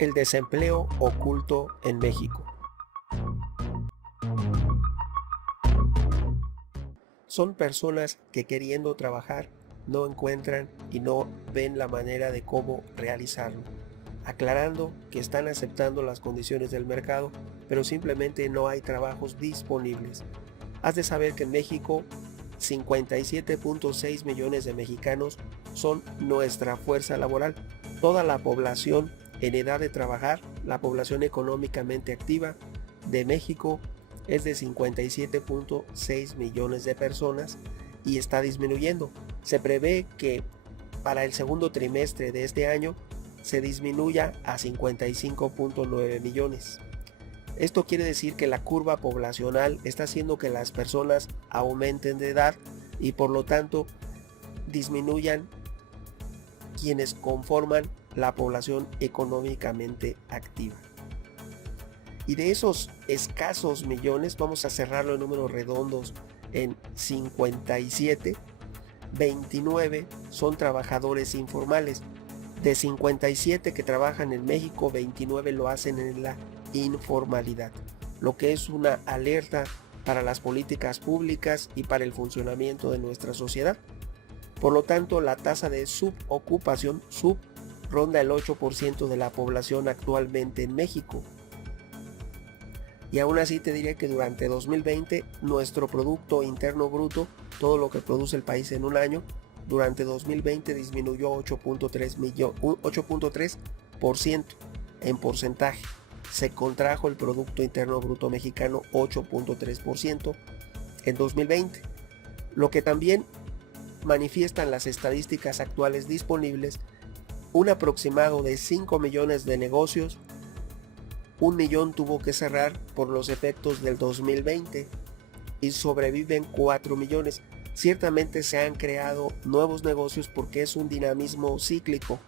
El desempleo oculto en México. Son personas que queriendo trabajar no encuentran y no ven la manera de cómo realizarlo, aclarando que están aceptando las condiciones del mercado, pero simplemente no hay trabajos disponibles. Has de saber que en México 57.6 millones de mexicanos son nuestra fuerza laboral. Toda la población en edad de trabajar, la población económicamente activa de México es de 57.6 millones de personas y está disminuyendo. Se prevé que para el segundo trimestre de este año se disminuya a 55.9 millones. Esto quiere decir que la curva poblacional está haciendo que las personas aumenten de edad y por lo tanto disminuyan quienes conforman la población económicamente activa. Y de esos escasos millones, vamos a cerrarlo en números redondos en 57, 29 son trabajadores informales. De 57 que trabajan en México, 29 lo hacen en la informalidad, lo que es una alerta para las políticas públicas y para el funcionamiento de nuestra sociedad. Por lo tanto, la tasa de subocupación ronda el 8% de la población actualmente en México. Y aún así te diré que durante 2020 nuestro Producto Interno Bruto, todo lo que produce el país en un año, durante 2020 disminuyó 8.3% en porcentaje. Se contrajo el Producto Interno Bruto mexicano 8.3% en 2020, lo que también manifiestan las estadísticas actuales disponibles. Un aproximado de 5 millones de negocios, 1 millón tuvo que cerrar por los efectos del 2020 y sobreviven 4 millones. Ciertamente se han creado nuevos negocios porque es un dinamismo cíclico.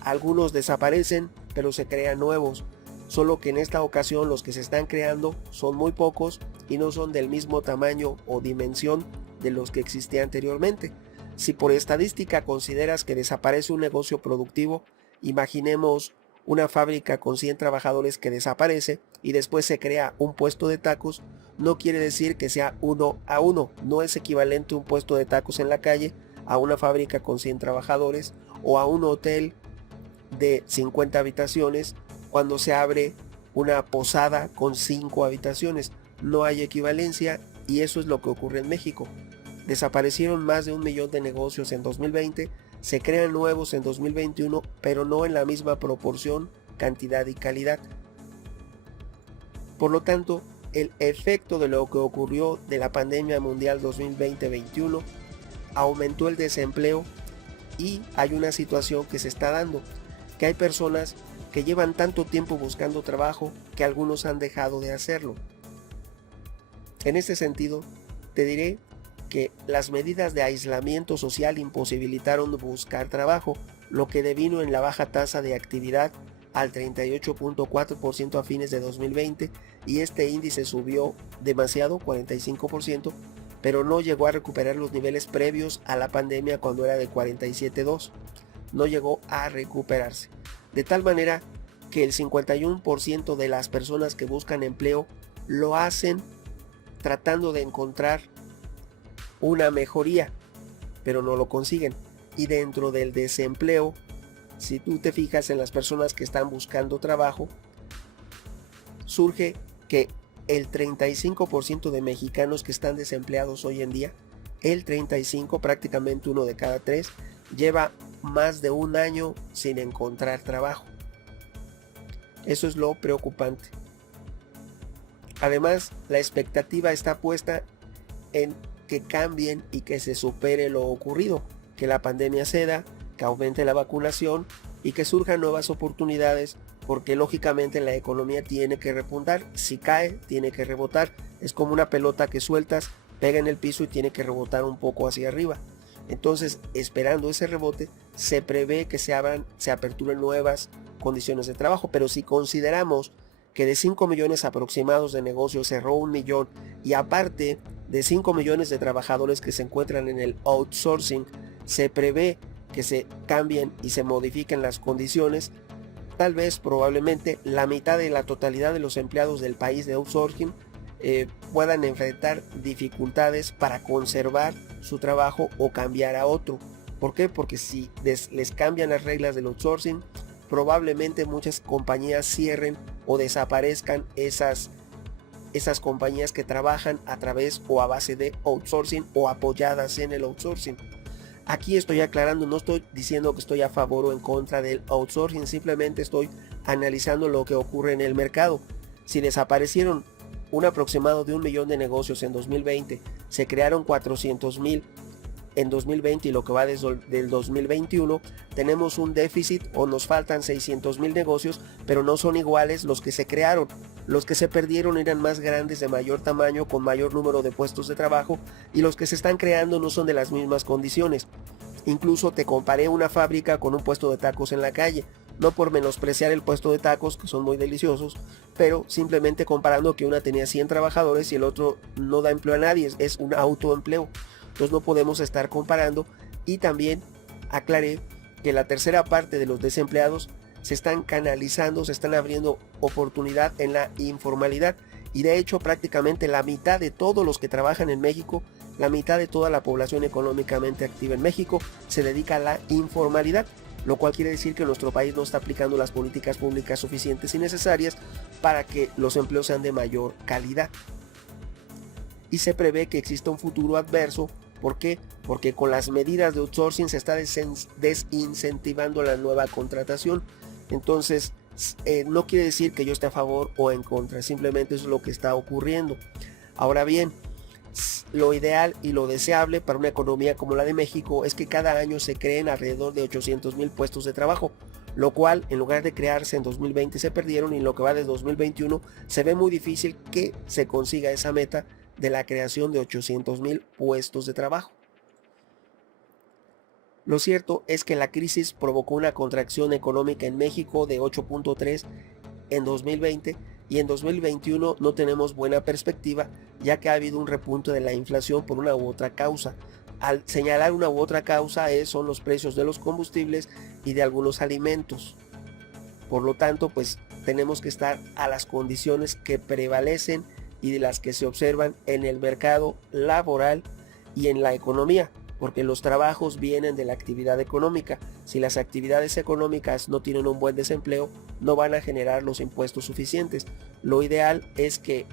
Algunos desaparecen, pero se crean nuevos. Solo que en esta ocasión los que se están creando son muy pocos y no son del mismo tamaño o dimensión de los que existían anteriormente. Si por estadística consideras que desaparece un negocio productivo, imaginemos una fábrica con 100 trabajadores que desaparece y después se crea un puesto de tacos, no quiere decir que sea 1 a 1, no es equivalente un puesto de tacos en la calle a una fábrica con 100 trabajadores o a un hotel de 50 habitaciones cuando se abre una posada con 5 habitaciones. No hay equivalencia y eso es lo que ocurre en México. Desaparecieron más de 1 millón de negocios en 2020, se crean nuevos en 2021, pero no en la misma proporción, cantidad y calidad. Por lo tanto, el efecto de lo que ocurrió de la pandemia mundial 2020-21 aumentó el desempleo y hay una situación que se está dando, que hay personas que llevan tanto tiempo buscando trabajo que algunos han dejado de hacerlo. En este sentido, te diré que las medidas de aislamiento social imposibilitaron buscar trabajo, lo que devino en la baja tasa de actividad al 38.4% a fines de 2020 y este índice subió demasiado, 45%, pero no llegó a recuperar los niveles previos a la pandemia cuando era de 47.2%. No llegó a recuperarse. De tal manera que el 51% de las personas que buscan empleo lo hacen tratando de encontrar una mejoría, pero no lo consiguen. Y dentro del desempleo, si tú te fijas en las personas que están buscando trabajo, surge que el 35% de mexicanos que están desempleados hoy en día, el 35, prácticamente 1 de cada 3, lleva más de un año sin encontrar trabajo. Eso es lo preocupante. Además, la expectativa está puesta en que cambien y que se supere lo ocurrido, que la pandemia ceda, que aumente la vacunación y que surjan nuevas oportunidades, porque lógicamente la economía tiene que repuntar. Si cae, tiene que rebotar. Es como una pelota que sueltas, pega en el piso y tiene que rebotar un poco hacia arriba. Entonces, esperando ese rebote, se prevé que se aperturen nuevas condiciones de trabajo, pero si consideramos que de 5 millones aproximados de negocios cerró 1 millón y aparte de 5 millones de trabajadores que se encuentran en el outsourcing, se prevé que se cambien y se modifiquen las condiciones, tal vez probablemente la mitad de la totalidad de los empleados del país de outsourcing puedan enfrentar dificultades para conservar su trabajo o cambiar a otro. ¿Por qué? Porque si les cambian las reglas del outsourcing, probablemente muchas compañías cierren o desaparezcan esas compañías que trabajan a través o a base de outsourcing o apoyadas en el outsourcing. Aquí estoy aclarando, no estoy diciendo que estoy a favor o en contra del outsourcing, simplemente estoy analizando lo que ocurre en el mercado. Si desaparecieron un aproximado de 1 millón de negocios en 2020, se crearon 400,000 en 2020 y lo que va del 2021, tenemos un déficit o nos faltan 600,000 negocios, pero no son iguales los que se crearon. Los que se perdieron eran más grandes, de mayor tamaño, con mayor número de puestos de trabajo, y los que se están creando no son de las mismas condiciones. Incluso te comparé una fábrica con un puesto de tacos en la calle, no por menospreciar el puesto de tacos, que son muy deliciosos, pero simplemente comparando que una tenía 100 trabajadores y el otro no da empleo a nadie, es un autoempleo. Entonces no podemos estar comparando. Y también aclaré que la tercera parte de los desempleados se están canalizando, se están abriendo oportunidad en la informalidad, y de hecho prácticamente la mitad de todos los que trabajan en México, la mitad de toda la población económicamente activa en México se dedica a la informalidad, lo cual quiere decir que nuestro país no está aplicando las políticas públicas suficientes y necesarias para que los empleos sean de mayor calidad. Y se prevé que exista un futuro adverso. ¿Por qué? Porque con las medidas de outsourcing se está desincentivando la nueva contratación. Entonces, no quiere decir que yo esté a favor o en contra, simplemente eso es lo que está ocurriendo. Ahora bien, lo ideal y lo deseable para una economía como la de México es que cada año se creen alrededor de 800,000 puestos de trabajo, lo cual en lugar de crearse en 2020 se perdieron, y en lo que va de 2021 se ve muy difícil que se consiga esa meta de la creación de 800,000 puestos de trabajo. Lo cierto es que la crisis provocó una contracción económica en México de 8.3 en 2020, y en 2021 no tenemos buena perspectiva, ya que ha habido un repunte de la inflación por una u otra causa. Al señalar una u otra causa son los precios de los combustibles y de algunos alimentos. Por lo tanto, pues tenemos que estar a las condiciones que prevalecen y de las que se observan en el mercado laboral y en la economía, porque los trabajos vienen de la actividad económica. Si las actividades económicas no tienen un buen desempleo, no van a generar los impuestos suficientes. Lo ideal es que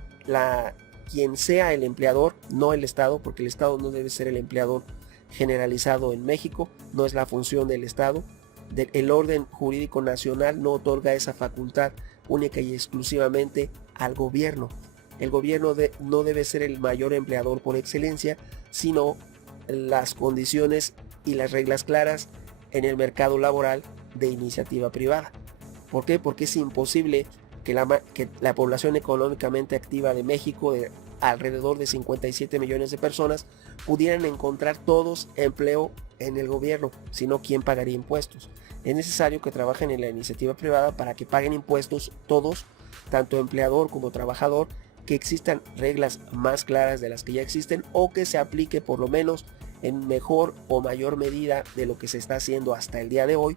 quien sea el empleador, no el Estado, porque el Estado no debe ser el empleador generalizado en México, no es la función del Estado. El orden jurídico nacional no otorga esa facultad única y exclusivamente al gobierno. El gobierno no debe ser el mayor empleador por excelencia, sino las condiciones y las reglas claras en el mercado laboral de iniciativa privada. ¿Por qué? Porque es imposible que la población económicamente activa de México, de alrededor de 57 millones de personas, pudieran encontrar todos empleo en el gobierno, sino ¿quién pagaría impuestos? Es necesario que trabajen en la iniciativa privada para que paguen impuestos todos, tanto empleador como trabajador, que existan reglas más claras de las que ya existen, o que se aplique por lo menos en mejor o mayor medida de lo que se está haciendo hasta el día de hoy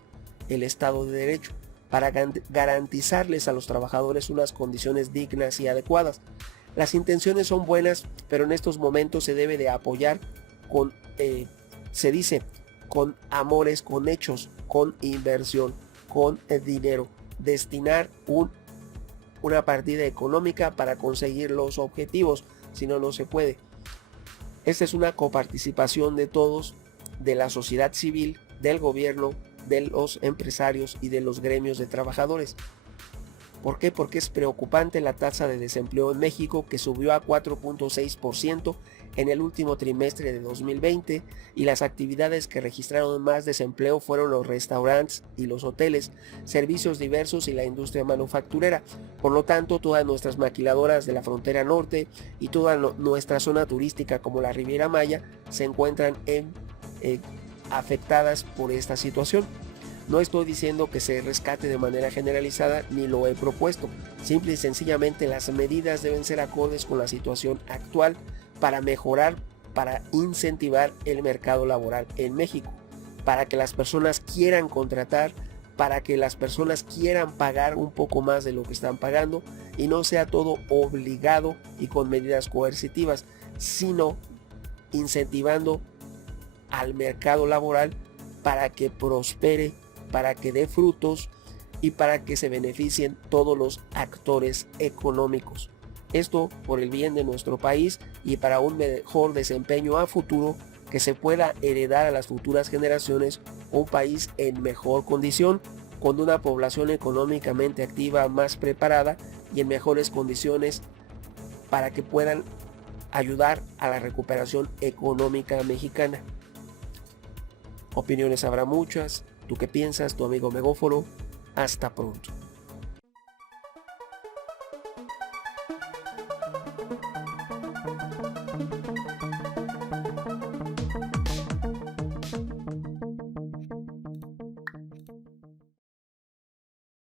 el Estado de Derecho, para garantizarles a los trabajadores unas condiciones dignas y adecuadas. Las intenciones son buenas, pero en estos momentos se debe de apoyar con, se dice, con amores, con hechos, con inversión, con dinero, destinar una partida económica para conseguir los objetivos, si no, no se puede. Esta es una coparticipación de todos, de la sociedad civil, del gobierno, de los empresarios y de los gremios de trabajadores. ¿Por qué? Porque es preocupante la tasa de desempleo en México, que subió a 4.6% en el último trimestre de 2020, y las actividades que registraron más desempleo fueron los restaurantes y los hoteles, servicios diversos y la industria manufacturera. Por lo tanto, todas nuestras maquiladoras de la frontera norte y toda nuestra zona turística como la Riviera Maya se encuentran afectadas por esta situación. No estoy diciendo que se rescate de manera generalizada, ni lo he propuesto. Simple y sencillamente las medidas deben ser acordes con la situación actual para mejorar, para incentivar el mercado laboral en México, para que las personas quieran contratar para que las personas quieran pagar un poco más de lo que están pagando y no sea todo obligado y con medidas coercitivas, sino incentivando al mercado laboral para que prospere, para que dé frutos y para que se beneficien todos los actores económicos. Esto por el bien de nuestro país y para un mejor desempeño a futuro, que se pueda heredar a las futuras generaciones un país en mejor condición, con una población económicamente activa más preparada y en mejores condiciones para que puedan ayudar a la recuperación económica mexicana. Opiniones habrá muchas. ¿Tú qué piensas? Tu amigo Megóforo. Hasta pronto.